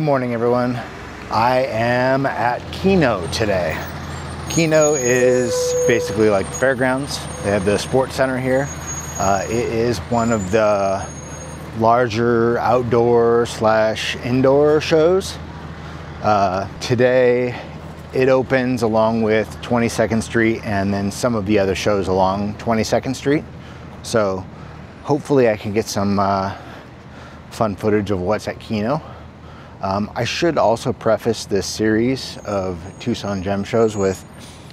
Good morning, everyone. I am at Kino today. Kino is basically like the fairgrounds. They have the sports center here. It is one of the larger outdoor / indoor shows. Today it opens along with 22nd Street and then some of the other shows along 22nd Street. So hopefully I can get some fun footage of what's at Kino. I should also preface this series of Tucson gem shows with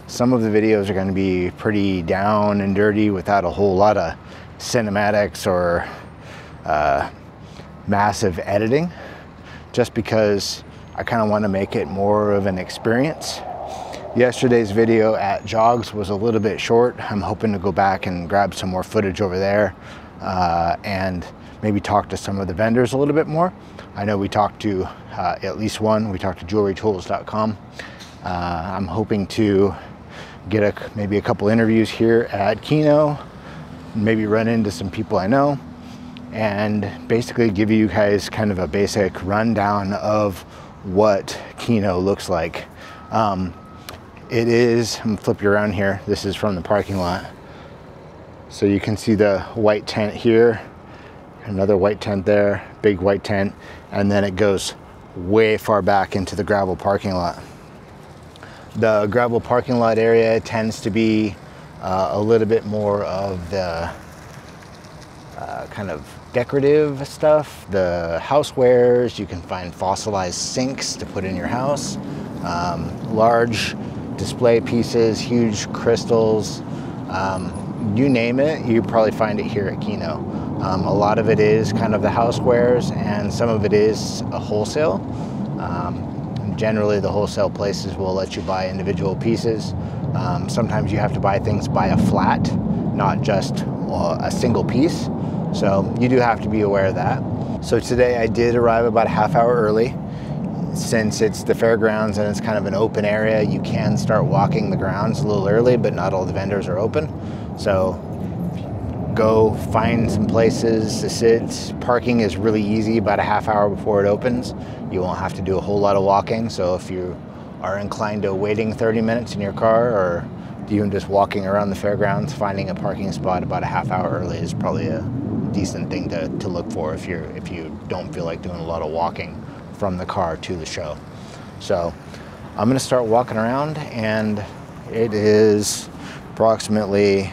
some of the videos are going to be pretty down and dirty without a whole lot of cinematics or massive editing, just because I kind of want to make it more of an experience. Yesterday's video at Jogs was a little bit short. I'm hoping to go back and grab some more footage over there and maybe talk to some of the vendors a little bit more. I know we talked to at least one. We talked to jewelrytools.com. I'm hoping to get maybe a couple interviews here at Kino, maybe run into some people I know, and basically give you guys kind of a basic rundown of what Kino looks like. It is, I'm gonna flip you around here. This is from the parking lot. So you can see the white tent here, another white tent there, big white tent, and then it goes way far back into the gravel parking lot. The gravel parking lot area tends to be a little bit more of the kind of decorative stuff, the housewares. You can find fossilized sinks to put in your house, large display pieces, huge crystals, you name it, you probably find it here at Kino. A lot of it is kind of the housewares, and some of it is a wholesale. Generally, the wholesale places will let you buy individual pieces. Sometimes you have to buy things by a flat, not just a single piece. So you do have to be aware of that. So today I did arrive about a half hour early. Since it's the fairgrounds and it's kind of an open area, you can start walking the grounds a little early, but not all the vendors are open. So go find some places to sit. Parking is really easy about a half hour before it opens. You won't have to do a whole lot of walking. So if you are inclined to waiting 30 minutes in your car, or even just walking around the fairgrounds, finding a parking spot about a half hour early is probably a decent thing to look for if you don't feel like doing a lot of walking from the car to the show. So I'm gonna start walking around, and it is approximately,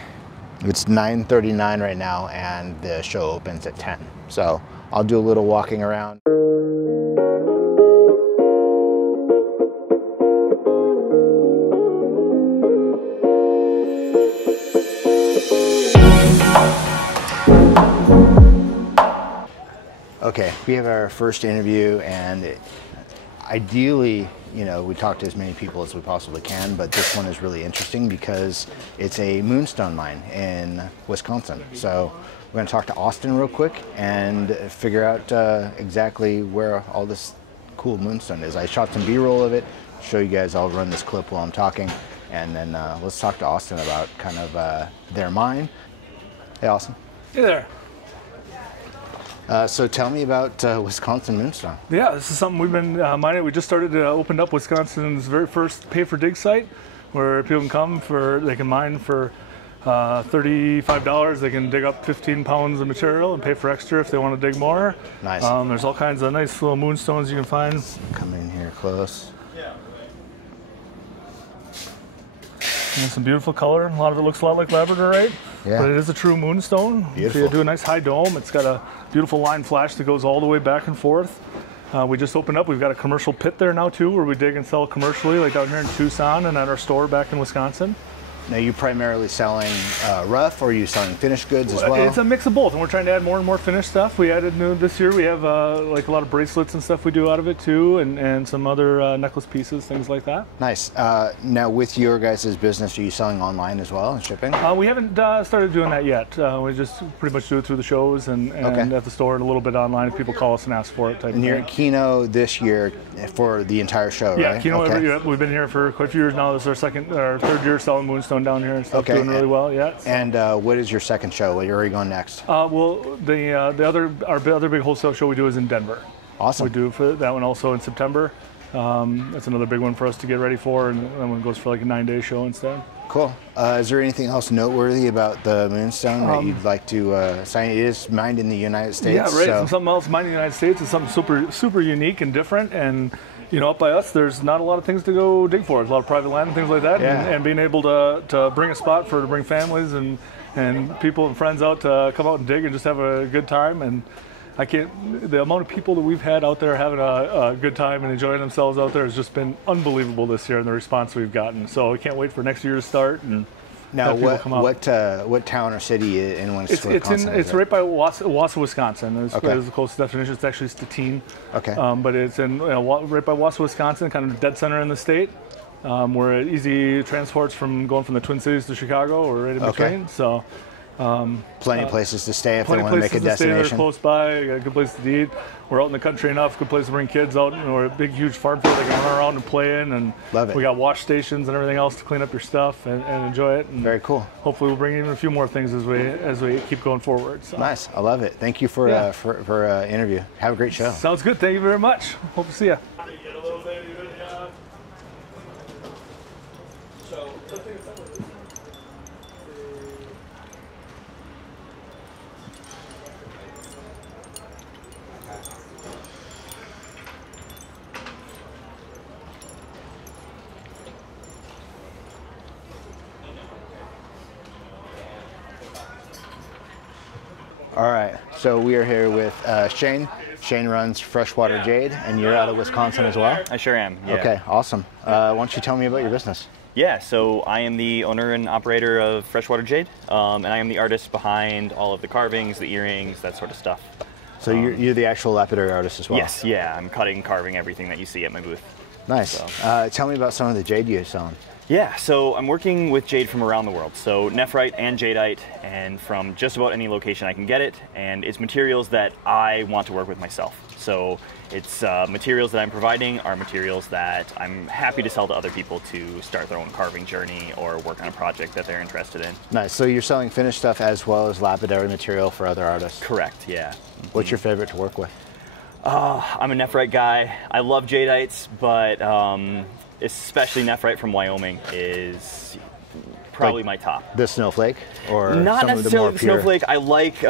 it's 9:39 right now, and the show opens at 10. So I'll do a little walking around. Okay, we have our first interview, and ideally, you know, we talk to as many people as we possibly can, but this one is really interesting because it's a moonstone mine in Wisconsin. So we're going to talk to Austin real quick and figure out exactly where all this cool moonstone is. I shot some B-roll of it, show you guys. I'll run this clip while I'm talking, and then let's talk to Austin about kind of their mine. Hey, Austin. Hey there. So tell me about Wisconsin moonstone. Yeah, this is something we've been mining. We just started opened up Wisconsin's very first pay-for-dig site, where people can come they can mine for $35. They can dig up 15 pounds of material and pay for extra if they want to dig more. Nice. There's all kinds of nice little moonstones you can find. Come in here close. And some beautiful color. A lot of it looks a lot like labradorite, yeah, but it is a true moonstone. Beautiful. So you do a nice high dome. It's got a beautiful line flash that goes all the way back and forth. We just opened up. We've got a commercial pit there now too, where we dig and sell commercially, like down here in Tucson and at our store back in Wisconsin. Now, you primarily selling rough, or are you selling finished goods as well? It's a mix of both, and we're trying to add more and more finished stuff. We added new this year. We have like a lot of bracelets and stuff we do out of it too, and some other necklace pieces, things like that. Nice. Now, with your guys' business, are you selling online as well and shipping? We haven't started doing that yet. We just pretty much do it through the shows and okay, at the store, and a little bit online if people call us and ask for it. And you're at Kino this year for the entire show, yeah, right? Kino. Okay. We've been here for quite a few years now. This is our third year selling moonstone down here and stuff. Okay. Doing really well, yeah. So. And what is your second show? Where are you going next? Well, our other big wholesale show we do is in Denver. Awesome. We do for that one also in September. That's another big one for us to get ready for, and that one goes for like a 9-day show instead. Cool. Is there anything else noteworthy about the moonstone that you'd like to sign? It is mined in the United States. Yeah, right. So. Something else mined in the United States is something super unique and different. And you know, up by us, there's not a lot of things to go dig for. There's a lot of private land and things like that. Yeah. And being able to bring a spot to bring families and people and friends out to come out and dig and just have a good time. And the amount of people that we've had out there having a good time and enjoying themselves out there has just been unbelievable this year, and the response we've gotten. So we can't wait for next year to start. And now, what town or city in Wisconsin? It's right by Wausau, Wisconsin. Is Okay. the closest definition. It's actually Stettin. Okay. But it's in right by Wausau, Wisconsin, kind of dead center in the state. We're easy transports going from the Twin Cities to Chicago, or right in between. So. Plenty of places to stay if they Plenty want to make a places to stay there destination. close by. Got a good place to eat. We're out in the country enough. Good place to bring kids out. We're a big, huge farm field they can run around and play in. And Love it. We got wash stations and everything else to clean up your stuff and enjoy it. And Very cool. hopefully, we'll bring even a few more things as we keep going forward. So. Nice. I love it. Thank you for interview. Have a great show. Sounds good. Thank you very much. Hope to see you. All right. So we are here with Shane. Shane runs Freshwater Jade, and you're out of Wisconsin as well? I sure am, yeah. Okay, awesome. Why don't you tell me about your business? Yeah, so I am the owner and operator of Freshwater Jade, and I am the artist behind all of the carvings, the earrings, that sort of stuff. So you're the actual lapidary artist as well? Yes, yeah, I'm cutting, carving everything that you see at my booth. Nice. So. Tell me about some of the jade you're selling. Yeah, so I'm working with jade from around the world. So nephrite and jadeite, and from just about any location I can get it. And it's materials that I want to work with myself. So it's materials that I'm providing are materials that I'm happy to sell to other people to start their own carving journey or work on a project that they're interested in. Nice. So you're selling finished stuff as well as lapidary material for other artists? Correct, yeah. What's your favorite to work with? I'm a nephrite guy. I love jadeites, but especially nephrite from Wyoming is probably my top. The snowflake, or not some necessarily of the the more pure? snowflake. I like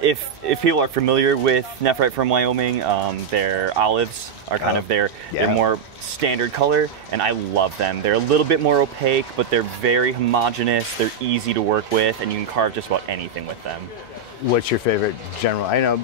if people are familiar with nephrite from Wyoming, their olives are kind of their more standard color, and I love them. They're a little bit more opaque, but they're very homogeneous. They're easy to work with, and you can carve just about anything with them. What's your favorite general? I know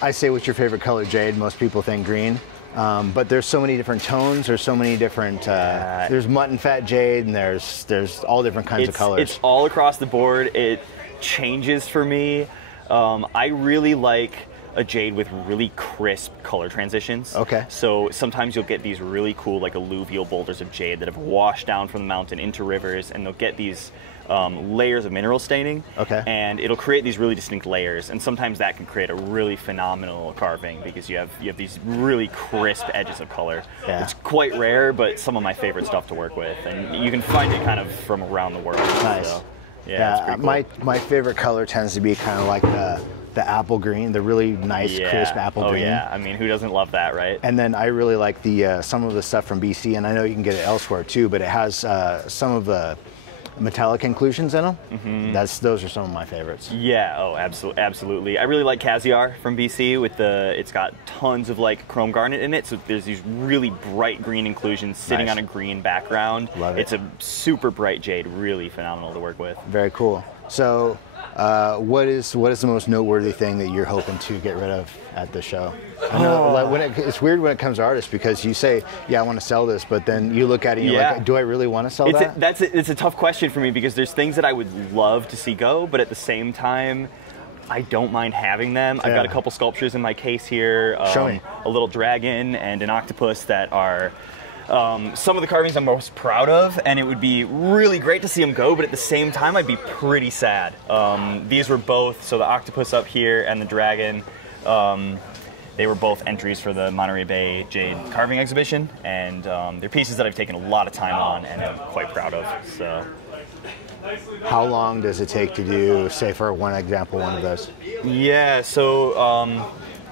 I say what's your favorite color jade. Most people think green. But there's so many different tones. There's so many different. There's mutton fat jade, and there's all different kinds of colors. It's all across the board. It changes for me. I really like a jade with really crisp color transitions. Okay. So sometimes you'll get these really cool, like alluvial boulders of jade that have washed down from the mountain into rivers, and they'll get these layers of mineral staining. Okay. And it'll create these really distinct layers, and sometimes that can create a really phenomenal carving because you have these really crisp edges of color. Yeah. It's quite rare, but some of my favorite stuff to work with, and you can find it kind of from around the world. Nice. So, yeah, it's pretty cool. My favorite color tends to be kind of like the apple green, the really nice crisp apple green. Oh yeah, I mean, who doesn't love that, right? And then I really like the some of the stuff from BC, and I know you can get it elsewhere too, but it has some of the metallic inclusions in them. Mm-hmm. Those are some of my favorites. Yeah, oh, absolutely. I really like Cassiar from BC with it's got tons of like chrome garnet in it, so there's these really bright green inclusions sitting on a green background. Love it. It's a super bright jade, really phenomenal to work with. Very cool. So what is the most noteworthy thing that you're hoping to get rid of at the show? I know, like, it's weird when it comes to artists because you say, yeah, I want to sell this, but then you look at it and you're like, do I really want to sell that? It's a tough question for me because there's things that I would love to see go, but at the same time, I don't mind having them. I've got a couple sculptures in my case here. Show me. A little dragon and an octopus that are some of the carvings I'm most proud of, and it would be really great to see them go, but at the same time, I'd be pretty sad. These were both, so the octopus up here and the dragon, they were both entries for the Monterey Bay Jade carving exhibition, and they're pieces that I've taken a lot of time on and I'm quite proud of. So, how long does it take to do, say for one example, one of those? Yeah, so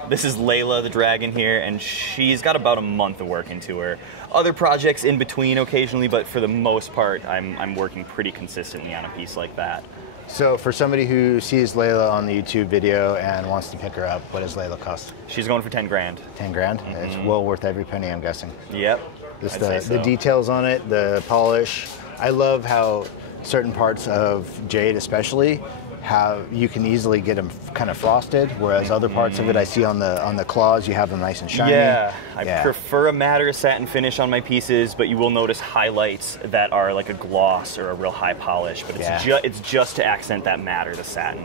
This is Layla, the dragon here, and she's got about a month of work into her. Other projects in between occasionally, but for the most part, I'm working pretty consistently on a piece like that. So for somebody who sees Layla on the YouTube video and wants to pick her up, what does Layla cost? She's going for 10 grand. 10 grand? Mm-hmm. It's well worth every penny, I'm guessing. Yep. The details on it, the polish. I love how certain parts of jade especially, how you can easily get them kind of frosted, whereas other parts of it I see on the claws, you have them nice and shiny. Yeah, I prefer a matte or a satin finish on my pieces, but you will notice highlights that are like a gloss or a real high polish, but it's just to accent that matte or the satin.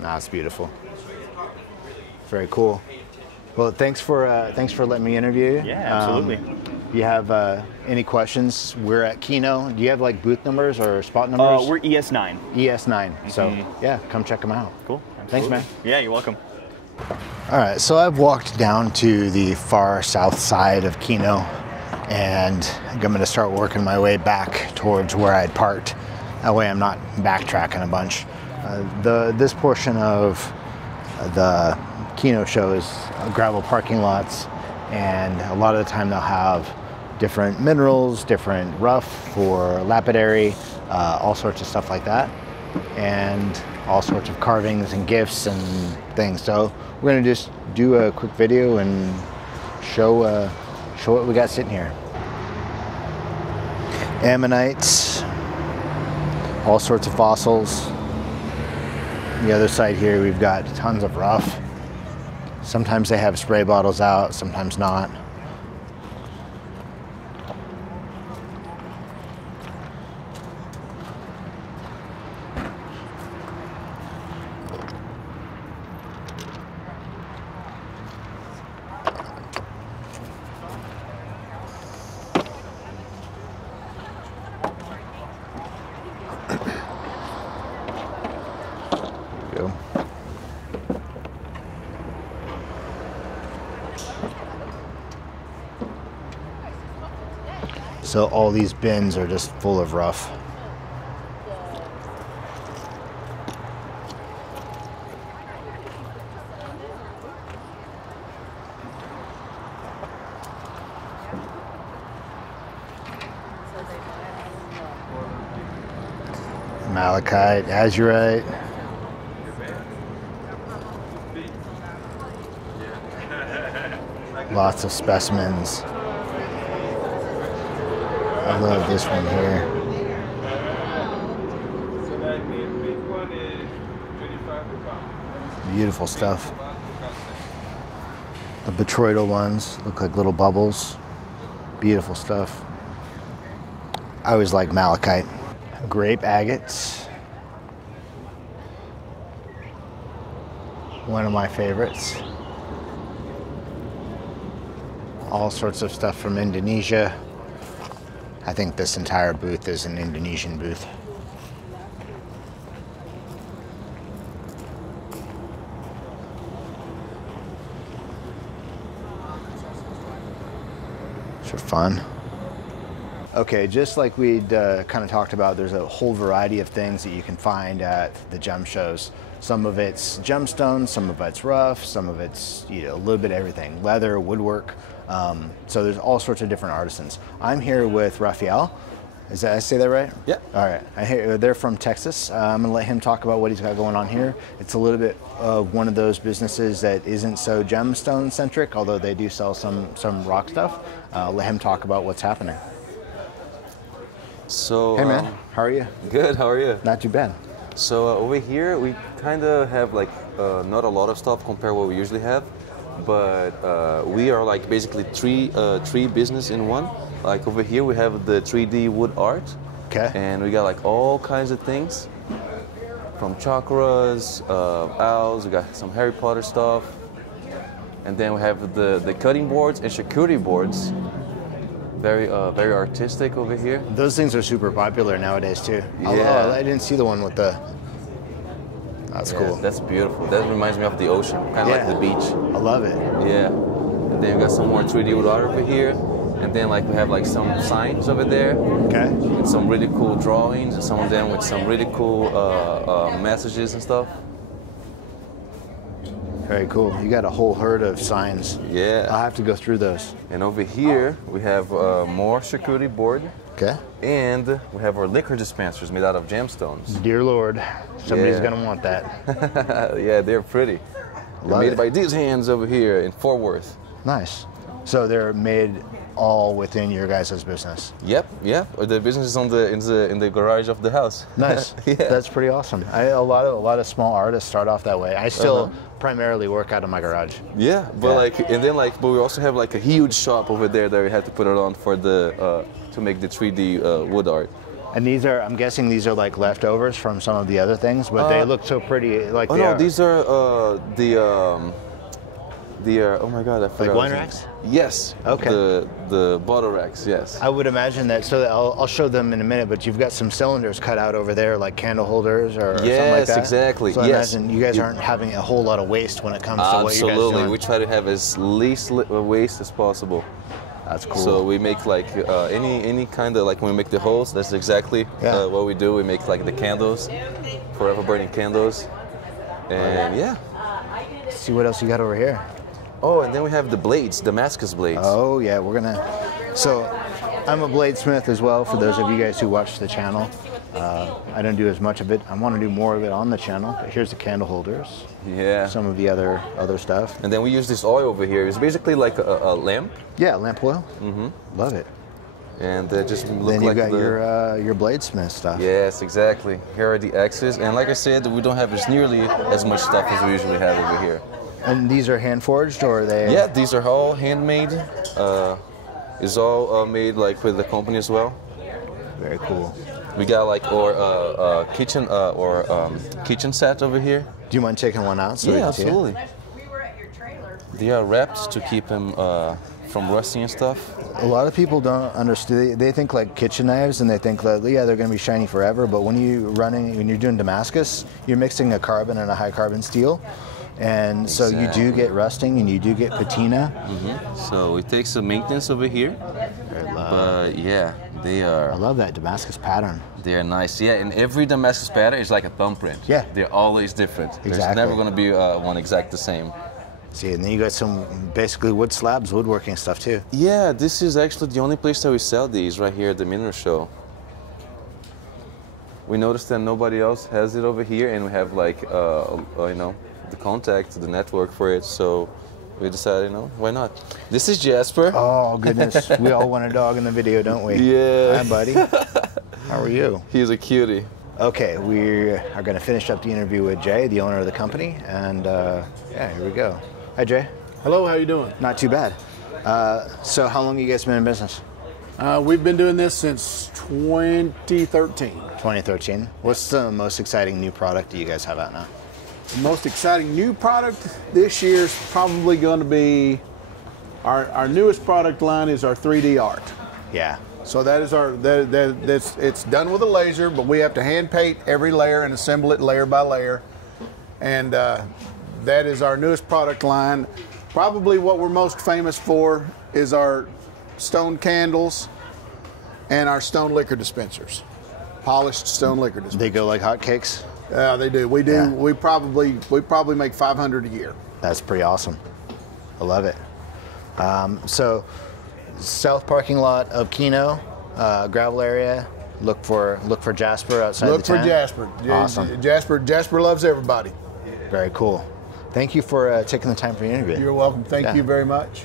Nah, it's beautiful. Very cool. Well, thanks for letting me interview you. Yeah, absolutely. You have any questions? We're at Kino. Do you have like booth numbers or spot numbers? We're ES9. ES9. So yeah, come check them out. Cool. Thanks, man. Yeah, you're welcome. All right, so I've walked down to the far south side of Kino, and I'm going to start working my way back towards where I'd parked. That way I'm not backtracking a bunch. This portion of the Kino show is gravel parking lots, and a lot of the time they'll have different minerals, different rough for lapidary, all sorts of stuff like that, and all sorts of carvings and gifts and things. So we're gonna just do a quick video and show what we got sitting here. Ammonites, all sorts of fossils. On the other side here we've got tons of rough. Sometimes they have spray bottles out, sometimes not. Go. So all these bins are just full of rough. Malachite, azurite. Lots of specimens. I love this one here. Beautiful stuff. The botryoidal ones look like little bubbles. Beautiful stuff. I always like malachite. Grape agates. One of my favorites. All sorts of stuff from Indonesia. I think this entire booth is an Indonesian booth. For fun. Okay, just like we'd kind of talked about, there's a whole variety of things that you can find at the gem shows. Some of it's gemstones, some of it's rough, some of it's a little bit of everything. Leather, woodwork. So there's all sorts of different artisans. I'm here with Rafael. Did I say that right? Yeah. All right. They're from Texas. I'm going to let him talk about what he's got going on here. It's a little bit of one of those businesses that isn't so gemstone centric, although they do sell some rock stuff. Let him talk about what's happening. So, hey man, how are you? Good, how are you? Not too bad. So over here we kind of have like not a lot of stuff compared to what we usually have, but we are like basically three business in one. Like over here we have the 3D wood art. Okay. And we got like all kinds of things, from chakras, owls, we got some Harry Potter stuff, and then we have the cutting boards and charcuterie boards. Very artistic over here. Those things are super popular nowadays too. Yeah. I didn't see the one with the. That's cool. That's beautiful. That reminds me of the ocean, kind of like the beach. I love it. Yeah. And then we got some more 3D wood art over here. And then like we have like some signs over there. Okay. And some really cool drawings, and some of them with some really cool messages and stuff. Very cool. You got a whole herd of signs. Yeah. I'll have to go through those. And over here, we have more charcuterie board. Okay. And we have our liquor dispensers made out of gemstones. Dear Lord, somebody's gonna want that. Yeah, they're pretty. They're made by these hands over here in Fort Worth. Nice. So they're made all within your guys' business. Yep, yeah. The business is in the garage of the house. Nice. Yeah. That's pretty awesome. A lot of small artists start off that way. I still primarily work out of my garage. Yeah, but but we also have like a huge shop over there that we had to put it on for the to make the 3D wood art. And these are, I'm guessing these are like leftovers from some of the other things, but they look so pretty. Like these are oh my God, I forgot. Like wine racks? Yes. Okay. The bottle racks, yes. I would imagine that, so I'll show them in a minute, but you've got some cylinders cut out over there, like candle holders or something like that. Yes, exactly. So I imagine you guys aren't having a whole lot of waste when it comes to what you guys do. Absolutely. We try to have as least waste as possible. That's cool. So we make like any kind of, like when we make the holes, that's exactly what we do. We make like the candles, forever burning candles. And yeah. Let's see what else you got over here. Oh, and then we have the blades, Damascus blades. Oh yeah, so I'm a bladesmith as well, for those of you guys who watch the channel. I don't do as much of it. I want to do more of it on the channel, but here's the candle holders. Yeah. Some of the other stuff. And then we use this oil over here. It's basically like a lamp. Yeah, lamp oil. Mm-hmm. Love it. And just look then you like got your bladesmith stuff. Yes, exactly. Here are the axes, and like I said, we don't have nearly as much stuff as we usually have over here. And these are hand forged, or are they? Yeah, these are all handmade. It's all made like with the company as well. Very cool. We got like our kitchen set over here. Do you mind taking one out? So yeah, absolutely. They are wrapped to keep them from rusting and stuff. A lot of people don't understand. They think like kitchen knives, and they think that they're going to be shiny forever. But when you're doing Damascus, you're mixing a carbon and a high carbon steel. And so you do get rusting and you do get patina. Mm-hmm. So it takes some maintenance over here. But yeah, they are. I love that Damascus pattern. They are nice. Yeah, and every Damascus pattern is like a thumbprint. Yeah. They're always different. Exactly. There's never going to be one exact the same. See, and then you got some basically wood slabs, woodworking stuff too. Yeah, this is actually the only place that we sell these, right here at the Mineral Show. We noticed that nobody else has it over here, and we have like, the contact, the network for it, so we decided, why not? This is Jasper. Oh, goodness. We all want a dog in the video, don't we? Yeah. Hi, buddy. How are you? He's a cutie. Okay, we are going to finish up the interview with Jay, the owner of the company, and here we go. Hi, Jay. Hello, how you doing? Not too bad. So how long have you guys been in business? We've been doing this since 2013. 2013. What's the most exciting new product that you guys have out now? The most exciting new product this year is probably going to be our newest product line is our 3D art. Yeah. So that is it's done with a laser, but we have to hand paint every layer and assemble it layer by layer. And that is our newest product line. Probably what we're most famous for is our stone candles and our stone liquor dispensers. Polished stone liquor dispensers. They go like hotcakes? Yeah, they do. We do. Yeah. We probably make 500 a year. That's pretty awesome. I love it. So, south parking lot of Kino, gravel area. Look for Jasper outside the tent. Look for Jasper. Awesome. Jasper loves everybody. Very cool. Thank you for taking the time for the interview. You're welcome. Thank you very much.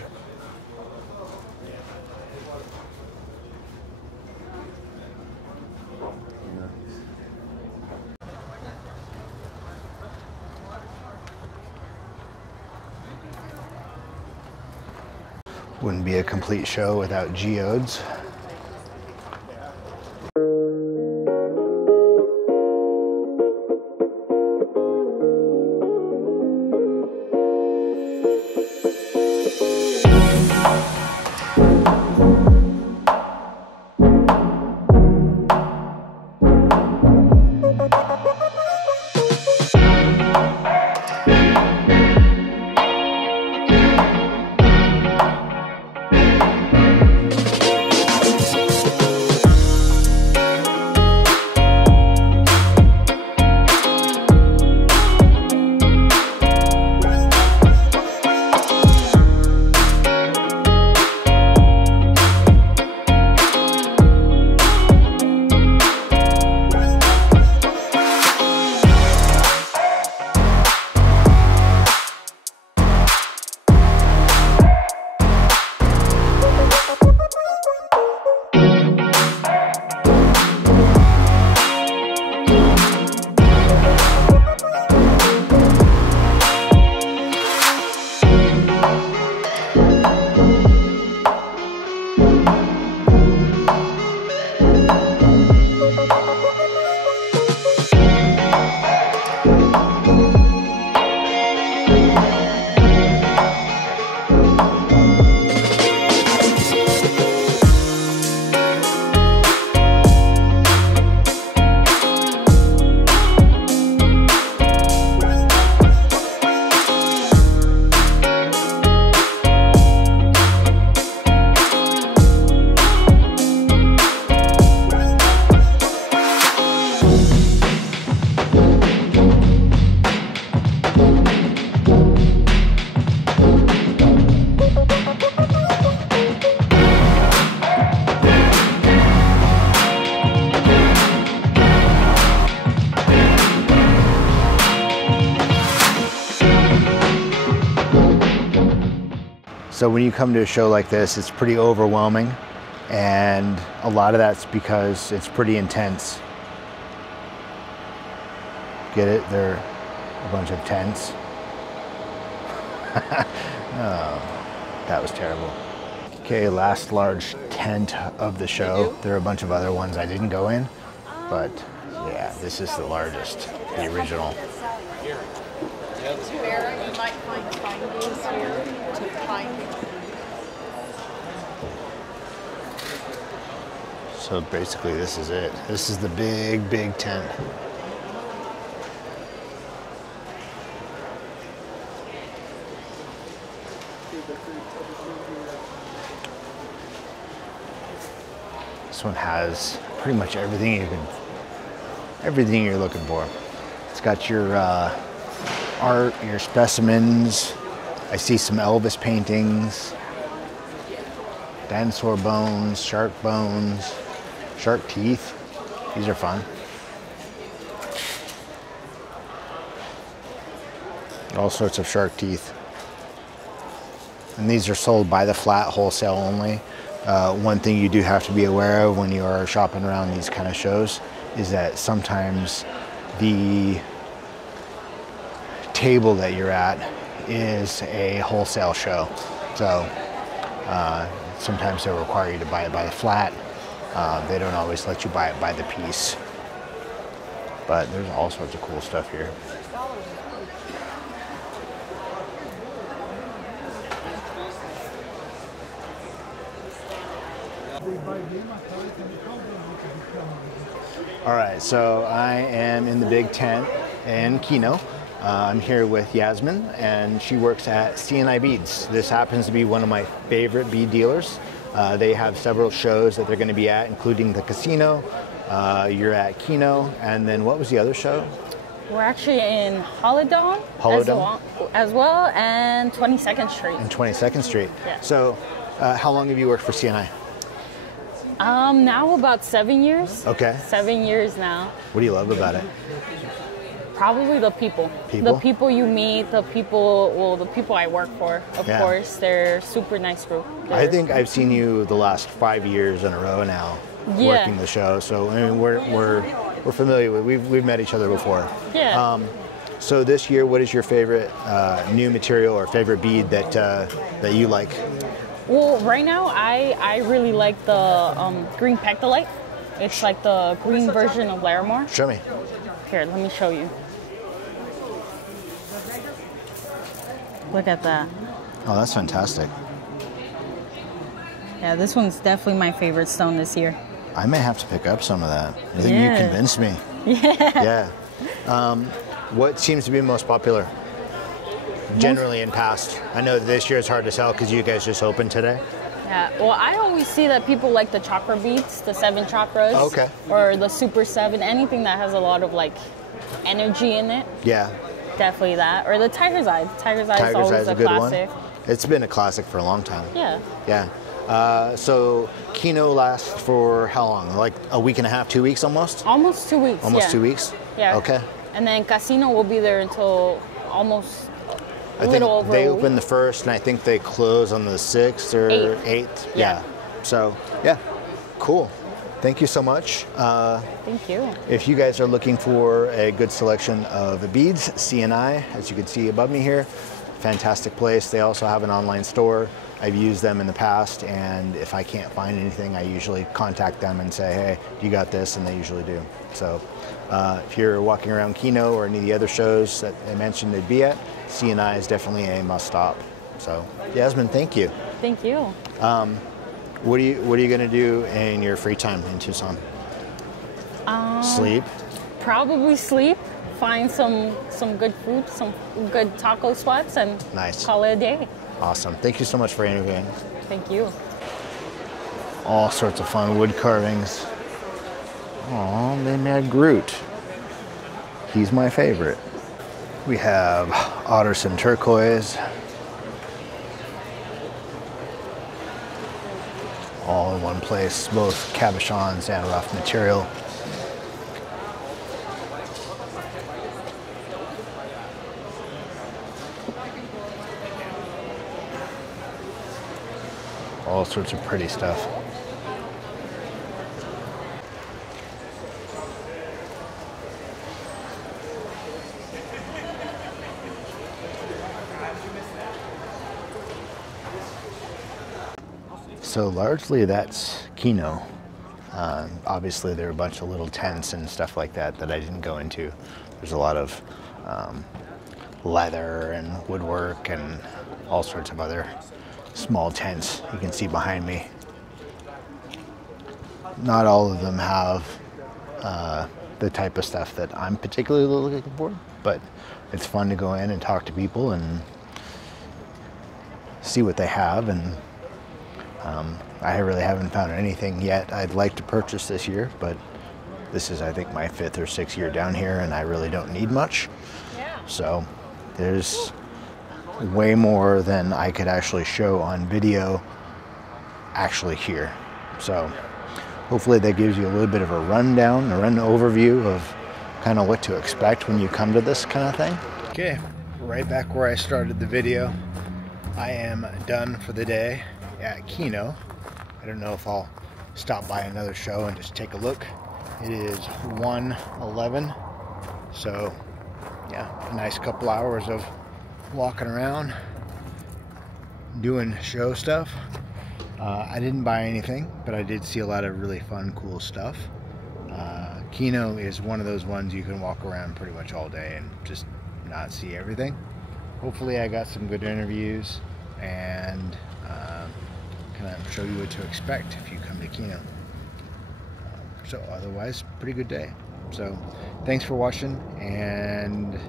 Wouldn't be a complete show without geodes. So when you come to a show like this, it's pretty overwhelming, and a lot of that's because it's pretty intense. Get it? They're a bunch of tents. Oh, that was terrible. Okay, last large tent of the show. There are a bunch of other ones I didn't go in, but yeah, this is the largest, the original. You might find findings here to find. So basically this is it. This is the big, big tent. This one has pretty much everything you're looking for. It's got your art, your specimens. I see some Elvis paintings, dinosaur bones, shark teeth. These are fun. All sorts of shark teeth. And these are sold by the flat, wholesale only. One thing you do have to be aware of when you are shopping around these kind of shows is that sometimes the table that you're at is a wholesale show. So sometimes they'll require you to buy it by the flat. They don't always let you buy it by the piece. But there's all sorts of cool stuff here. All right, so I am in the big tent in Kino. I'm here with Jasmine, and she works at C&I Beads. This happens to be one of my favorite bead dealers. They have several shows that they're going to be at, including the casino. You're at Kino, and then what was the other show? We're actually in Holodon as well, and 22nd Street. And 22nd Street. Yeah. So how long have you worked for C&I? Now about 7 years. Okay. 7 years now. What do you love about it? Probably the people. People? The people you meet, the people I work for, of Yeah. course. They're super nice group. I think I've seen you the last 5 years in a row now working the show. So I mean, we're familiar with. We've met each other before. Yeah. So this year, what is your favorite new material or favorite bead that you like? Well, right now I really like the green pectolite. It's like the green version of Larimar. Show me. Here, let me show you. Look at that. Oh, that's fantastic. Yeah, this one's definitely my favorite stone this year. I may have to pick up some of that. I think you convinced me. Yeah. Yeah. What seems to be most popular? Generally in past. I know this year it's hard to sell because you guys just opened today. Yeah, well, I always see that people like the chakra beads, the 7 chakras. Okay. Or the Super 7, anything that has a lot of like energy in it. Yeah. Definitely that. Or the Tiger's Eye. Tiger's Eye is Tiger's always Eye is a a good classic. one. It's been a classic for a long time. Yeah. Yeah. So Kino lasts for how long? Like a week and a half, 2 weeks almost? Almost 2 weeks. Almost 2 weeks? Yeah. Okay. And then Casino will be there until almost I think little over they a open week. the 1st, and I think they close on the 6th or 8th. Yeah. So, yeah, cool. Thank you so much. Thank you. If you guys are looking for a good selection of beads, C&I, as you can see above me here, fantastic place. They also have an online store. I've used them in the past, and if I can't find anything, I usually contact them and say, hey, you got this, and they usually do. So if you're walking around Kino or any of the other shows that I mentioned they'd be at, C&I is definitely a must stop. So Jasmine, thank you. Thank you. What are you going to do in your free time in Tucson? Sleep? Probably sleep, find some good food, some good taco spots, and Nice. call it a day. Awesome. Thank you so much for interviewing. Thank you. All sorts of fun wood carvings. Oh, they made Groot. He's my favorite. We have Otterson turquoise. All in one place, both cabochons and rough material. all sorts of pretty stuff. So largely that's Kino. Obviously there are a bunch of little tents and stuff like that that I didn't go into. There's a lot of leather and woodwork and all sorts of other small tents you can see behind me. Not all of them have the type of stuff that I'm particularly looking for, but it's fun to go in and talk to people and see what they have. And I really haven't found anything yet I'd like to purchase this year, but this is, I think, my 5th or 6th year down here, and I really don't need much. So there's way more than I could actually show on video actually here. So hopefully that gives you a little bit of a rundown, or an overview of kind of what to expect when you come to this kind of thing. Okay, right back where I started the video. I am done for the day at Kino. I don't know if I'll stop by another show and just take a look. It is 1:11, so yeah, a nice couple hours of walking around doing show stuff. I didn't buy anything, but I did see a lot of really fun, cool stuff. Kino is one of those ones you can walk around pretty much all day and just not see everything. Hopefully I got some good interviews and kind of show you what to expect if you come to Kino. So otherwise, pretty good day. So thanks for watching, and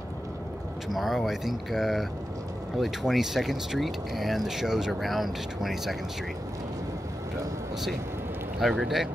tomorrow I think probably 22nd Street, and the show's around 22nd Street. So we'll see. Have a great day.